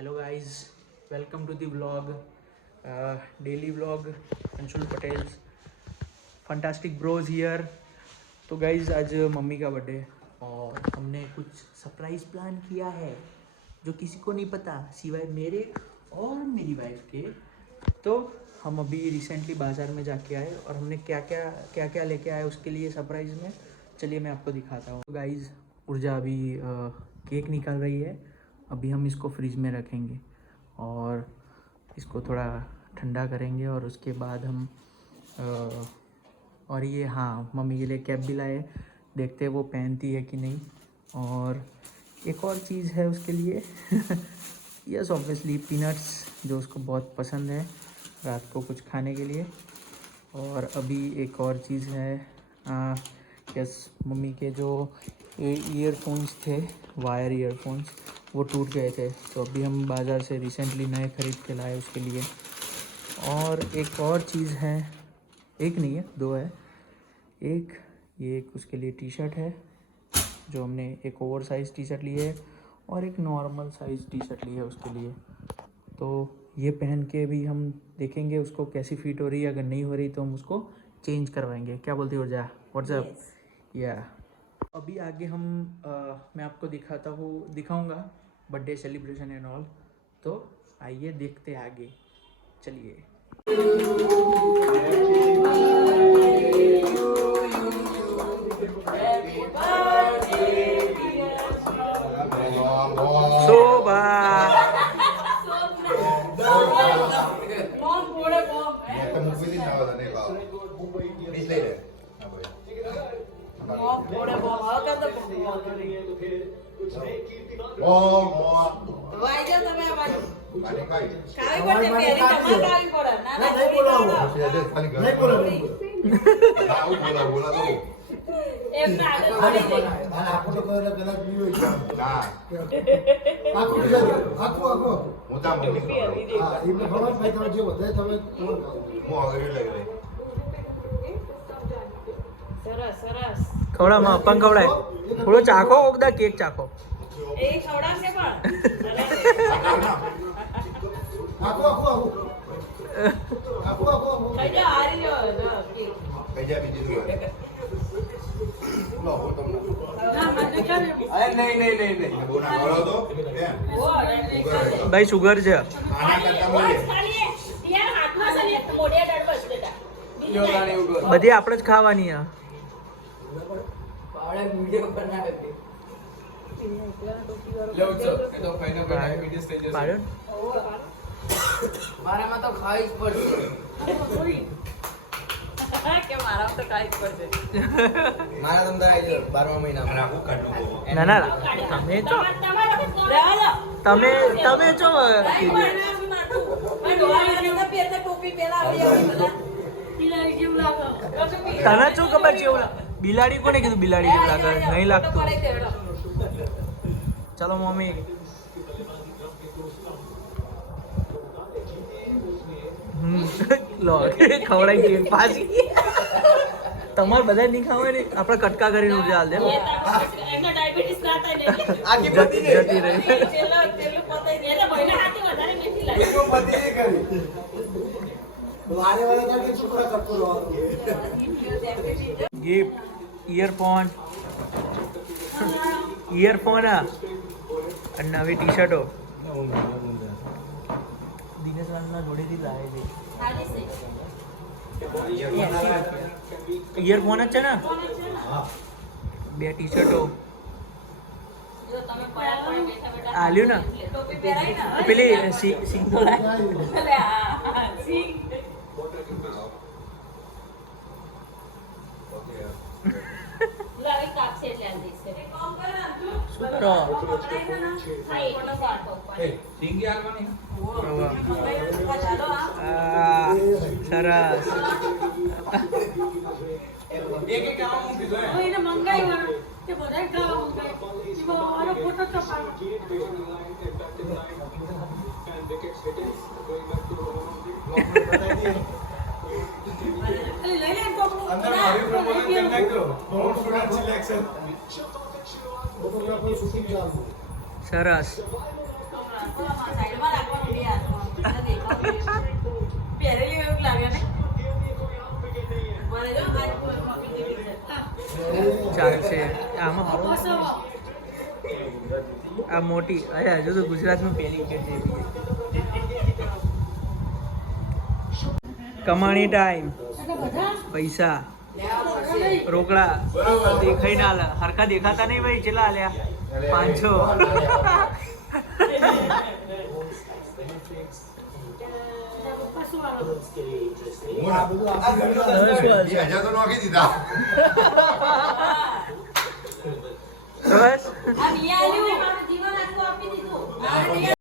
Hello guys, welcome to the vlog, daily vlog Anshul Patel's fantastic bros here. तो guys आज mummy का birthday और हमने कुछ सरप्राइज प्लान किया है जो किसी को नहीं पता सिवाय मेरे और मेरी वाइफ के। तो हम अभी रिसेंटली बाज़ार में जाके आए और हमने क्या क्या लेके आए उसके लिए सरप्राइज़ में। चलिए मैं आपको दिखाता हूँ। तो गाइस ऊर्जा अभी केक निकाल रही है। अभी हम इसको फ्रिज में रखेंगे और इसको थोड़ा ठंडा करेंगे और उसके बाद हम और ये हाँ मम्मी के लिए कैप भी लाए, देखते हैं वो पहनती है कि नहीं। और एक और चीज़ है उसके लिए यस ऑब्वियसली पीनट्स जो उसको बहुत पसंद है रात को कुछ खाने के लिए। और अभी एक और चीज़ है यस मम्मी के जो ईयरफोन्स थे, वायर ईयरफोन्स, वो टूट गए थे तो अभी हम बाज़ार से रिसेंटली नए ख़रीद के लाए उसके लिए। और एक और चीज़ है, एक नहीं है दो है, एक उसके लिए टी शर्ट है जो हमने एक ओवर साइज़ टी शर्ट ली है और एक नॉर्मल साइज़ टी शर्ट ली है उसके लिए। तो ये पहन के भी हम देखेंगे उसको कैसी फिट हो रही है, अगर नहीं हो रही तो हम उसको चेंज करवाएंगे। क्या बोलती हो जा व्हाट्सएप या अभी आगे हम मैं आपको दिखाऊंगा बर्थडे सेलिब्रेशन एंड ऑल। तो आइए देखते हैं आगे, चलिए। शोभा ખવડામાં પણ ખવડાય થોડો ચાખો ઓગદા કેક ચાખો એ ખવડાવશે પણ આખો આખો આખો આખો આખો કઈ જા આ રહ્યો કઈ જા બીજી લો હું તમને અરે નહીં બોના ખવડાવ દો ભાઈ શુગર છે આના કરતા મને યાર હાથમાં સલી મોઢે ડળ બસ બેટા બધી આપણે જ ખાવાની આ પાવડા વિડિયો બનાવે છે લો છો એ તો ફાઈનલ ડાયાબિટીસ થઈ જશે પાડો મારામાં તો ખાઈ જ પડશે કે મારામાં તો ખાઈ જ પડશે મારા અંદર આવી ગયો 12મા મહિનામાં રાખું કાઢું ના ના તમે જો ટોપી પેલા તને શું ખબર છે એવું બિલાડી કોને કીધું બિલાડી જેવું લાગે નહીં લાગતું। ચલો મમ્મી લો ખવડાવી ગઈ પાછી તમારે બધા નહીં ખાવાની આપણે કટકા કરીને ઉર્જા હાલ દે જતી રહી गिफ्ट ईयरफोन नवी टी शर्टो दिनेश लालना जोड़ेથી લાવે છે ईयरफोन જ છે ને બે ટી શર્ટો આલ્યું ને પેલી સિંગ તો લાય સરસ સરસ આ મોટી અરે હજુ તો ગુજરાતનું પહેલી વિકેટ જેવી કમાણી ટાઈમ પૈસા રોકડા દેખાઈ ના આલે હરખા દેખાતા નહીં ભાઈ કેટલા આલ્યા 500 બસ